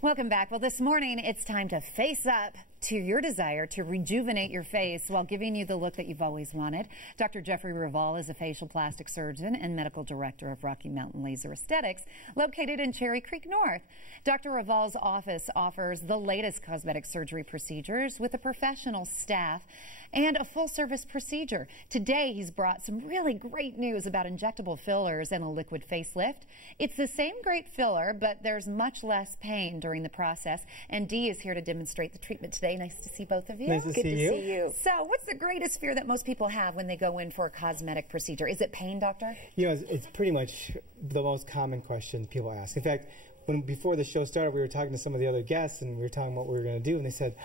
Welcome back. Well, this morning it's time to face up to your desire to rejuvenate your face while giving you the look that you've always wanted. Dr. Jeffrey Raval is a facial plastic surgeon and medical director of Rocky Mountain Laser Aesthetics, located in Cherry Creek North. Dr. Raval's office offers the latest cosmetic surgery procedures with a professional staff and a full-service procedure. Today, he's brought some really great news about injectable fillers and a liquid facelift. It's the same great filler, but there's much less pain during the process. And Dee is here to demonstrate the treatment today. Nice to see both of you. Nice to see you. So, what's the greatest fear that most people have when they go in for a cosmetic procedure? Is it pain, doctor? You know, it's pretty much the most common question people ask. In fact, before the show started, we were talking to some of the other guests, and we were talking about what we were going to do, and they said,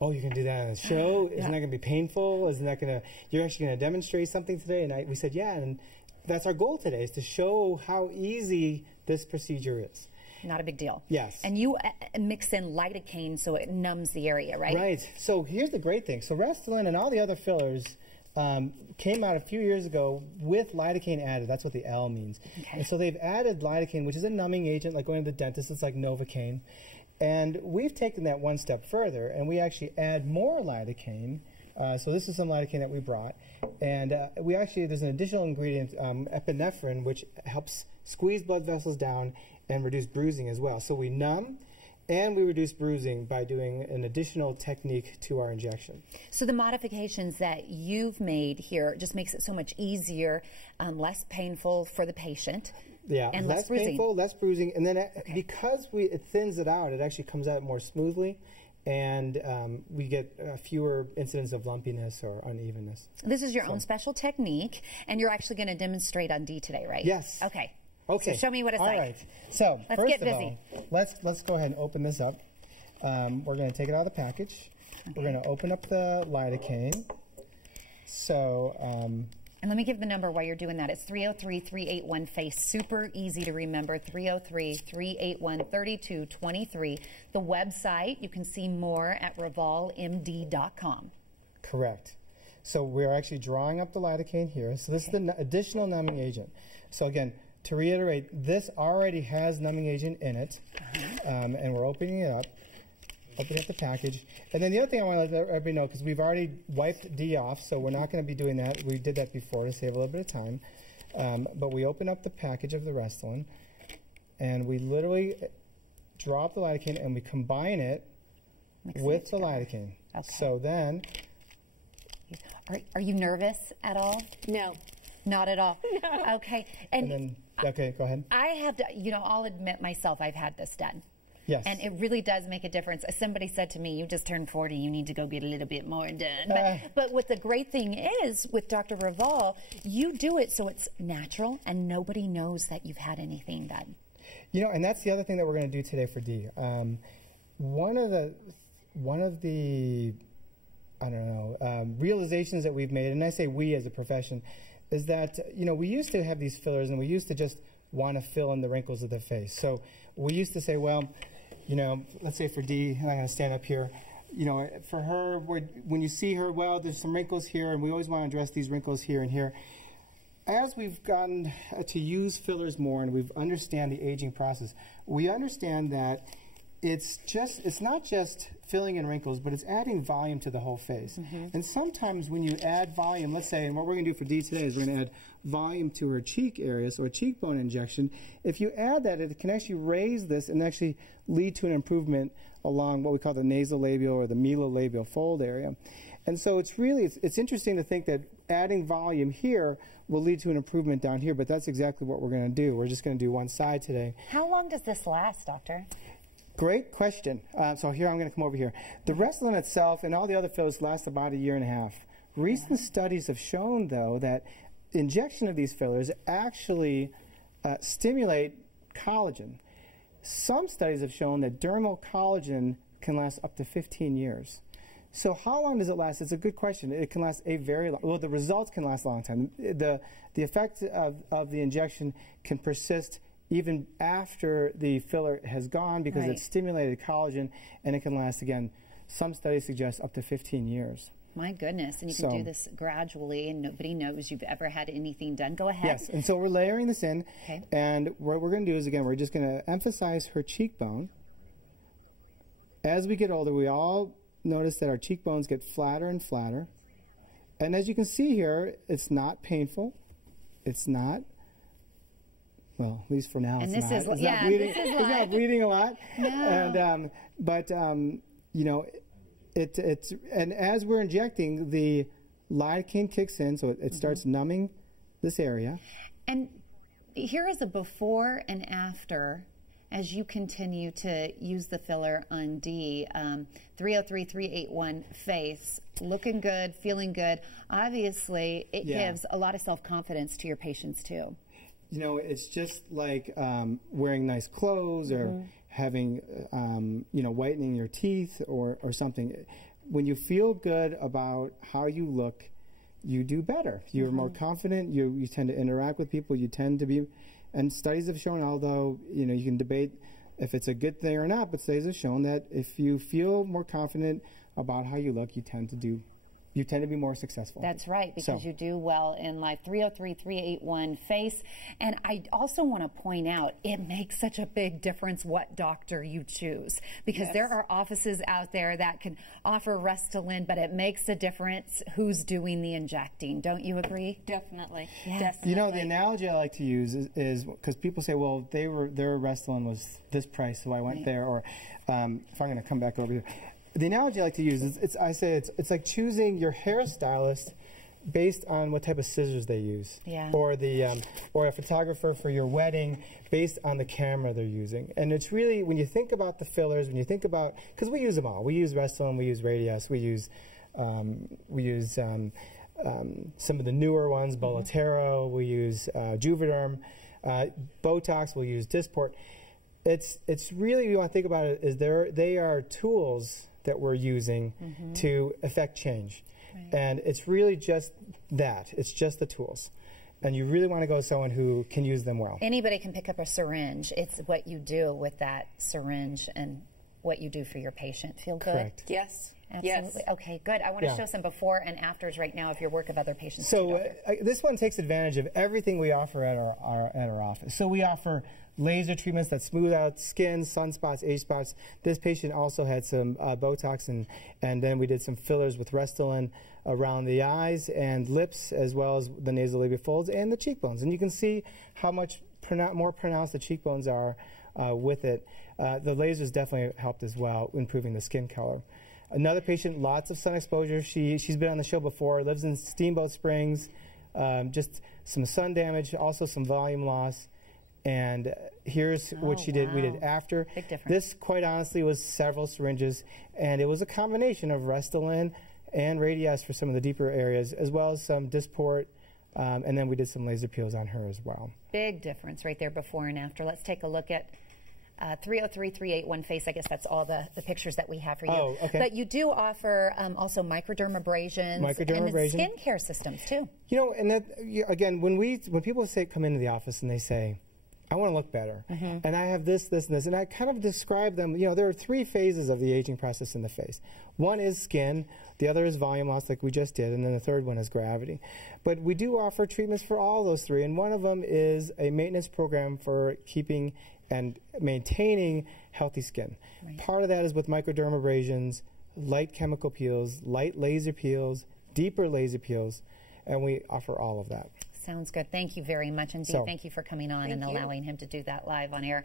"Oh, you're going to do that on the show? Isn't that going to be painful? Isn't that going to? You're actually going to demonstrate something today?" And we said, "Yeah." And that's our goal today, is to show how easy this procedure is. Not a big deal. Yes. And you mix in lidocaine so it numbs the area, right? Right. So here's the great thing. So Restylane and all the other fillers came out a few years ago with lidocaine added. That's what the L means. Okay. And so they've added lidocaine, which is a numbing agent, like going to the dentist. It's like Novocaine. And we've taken that one step further, and we actually add more lidocaine. So this is some lidocaine that we brought. And there's an additional ingredient, epinephrine, which helps squeeze blood vessels down and reduce bruising as well. So we numb and we reduce bruising by doing an additional technique to our injection. So the modifications that you've made here just makes it so much easier, less painful for the patient. Yeah, and less painful, less bruising, and then because it thins it out, it actually comes out more smoothly, and we get fewer incidents of lumpiness or unevenness. This is your own special technique, and you're actually going to demonstrate on Dee today, right? Yes. Okay. Okay. So show me what it's like. All right. So let's get busy. Let's go ahead and open this up. We're going to take it out of the package. Okay. We're going to open up the lidocaine. So. And let me give the number while you're doing that. It's 303-381-FACE. Super easy to remember. 303-381-3223. The website, you can see more at ravalmd.com. Correct. So we're actually drawing up the lidocaine here. So this is the additional numbing agent. So again, to reiterate, this already has numbing agent in it, and we're opening it up, opening up the package. And then the other thing I want to let everybody know, because we've already wiped D off, so we're not going to be doing that. We did that before to save a little bit of time. But we open up the package of the Restylane, and we literally drop the lidocaine, and we combine it with the lidocaine. Okay. So then... Are you nervous at all? No. Not at all? No. Okay. And then, okay, go ahead. I have to, I'll admit myself, I've had this done. Yes. And it really does make a difference. Somebody said to me, "You just turned 40, you need to go get a little bit more done." But what the great thing is with Dr. Raval, you do it so it's natural and nobody knows that you've had anything done. And that's the other thing that we're going to do today for Dee. One of the I don't know, realizations that we've made, and I say we as a profession, is that, we used to have these fillers and we used to just want to fill in the wrinkles of the face. So we used to say, well, let's say for Dee, and I'm going to stand up here, for her, when you see her, well, there's some wrinkles here, and we always want to address these wrinkles here and here. As we've gotten to use fillers more and we've understand the aging process, we understand that it's not just filling in wrinkles, but it's adding volume to the whole face. And sometimes when you add volume, let's say, and what we're going to do for Dee today is we're going to add volume to her cheek area, so a cheekbone injection. If you add that, it can actually raise this and actually lead to an improvement along what we call the nasolabial or the melolabial fold area. And so it's interesting to think that adding volume here will lead to an improvement down here, but that's exactly what we're going to do. We're just going to do one side today. How long does this last, doctor? Great question. So here, I'm going to come over here. The Restylane itself and all the other fillers last about 1.5 years. Recent studies have shown, though, that injection of these fillers actually stimulate collagen. Some studies have shown that dermal collagen can last up to 15 years. So how long does it last? It's a good question. It can last a very long, well, the results can last a long time. The effect of the injection can persist even after the filler has gone because it's stimulated collagen, and it can last, again, some studies suggest up to 15 years. My goodness, and you can do this gradually, and nobody knows you've ever had anything done. Go ahead. Yes, and so we're layering this in, and what we're going to do is, again, we're just going to emphasize her cheekbone As we get older, we all notice that our cheekbones get flatter and flatter. And as you can see here, it's not painful. It's not, well, at least for now, and it's this not. Is, yeah, this is it's not bleeding a lot. No. And, you know, and as we're injecting, the lidocaine kicks in, so it starts numbing this area. And here is a before and after as you continue to use the filler on D. 303-381 face, looking good, feeling good. Obviously, it gives a lot of self-confidence to your patients too. You know, it's just like wearing nice clothes or having, you know, whitening your teeth or something. When you feel good about how you look, you do better. You're more confident. You tend to interact with people. You tend to be, and studies have shown, although, you know, you can debate if it's a good thing or not, but studies have shown that if you feel more confident about how you look, you tend to be more successful. That's right, because you do well in life. 303-381 face. And I also want to point out, it makes such a big difference what doctor you choose, because there are offices out there that can offer Restylane, but it makes a difference who's doing the injecting. Don't you agree? Definitely. Yes. Definitely. You know, the analogy I like to use is because people say, well, their Restylane was this price, so I went there, or if I'm going to come back over here. The analogy I like to use is, I say it's like choosing your hairstylist based on what type of scissors they use, or or a photographer for your wedding based on the camera they're using. And it's really, when you think about the fillers, when you think about, because we use them all. We use Restylane, we use Radius, we use some of the newer ones, Bolotero, we use Juvederm, Botox, we'll use Dysport. It's really, you want to think about it, is they are tools that we're using to affect change. And it's really just that. It's just the tools. And you really want to go with someone who can use them well. Anybody can pick up a syringe. It's what you do with that syringe and what you do for your patient. Feel good? Correct. Yes. Absolutely. Yes. Okay, good. I want to show some before and afters right now of your work of other patients. So this one takes advantage of everything we offer at our office. So we offer laser treatments that smooth out skin, sunspots, age spots. This patient also had some Botox, and then we did some fillers with Restylane around the eyes and lips, as well as the nasolabial folds and the cheekbones. And you can see how much more pronounced the cheekbones are with it. The lasers definitely helped as well, improving the skin color. Another patient, lots of sun exposure. She's been on the show before, lives in Steamboat Springs, just some sun damage, also some volume loss. And here's what she did. We did after. Big difference. This, quite honestly, was several syringes, and it was a combination of Restylane and Radius for some of the deeper areas, as well as some Dysport, and then we did some laser peels on her as well. Big difference right there, before and after. Let's take a look at 303-381 face. I guess that's all the pictures that we have for you. Oh, okay. But you do offer also microdermabrasions and skincare systems too. You know, and that, again, when people come into the office and they say, I want to look better, and I have this, this, and this, and I kind of describe them. You know, there are 3 phases of the aging process in the face. One is skin, the other is volume loss, like we just did, and then the third one is gravity. But we do offer treatments for all those 3, and one of them is a maintenance program for keeping and maintaining healthy skin. Part of that is with microdermabrasions, light chemical peels, light laser peels, deeper laser peels, and we offer all of that. Sounds good. Thank you very much indeed. Thank you for coming on and allowing him to do that live on air.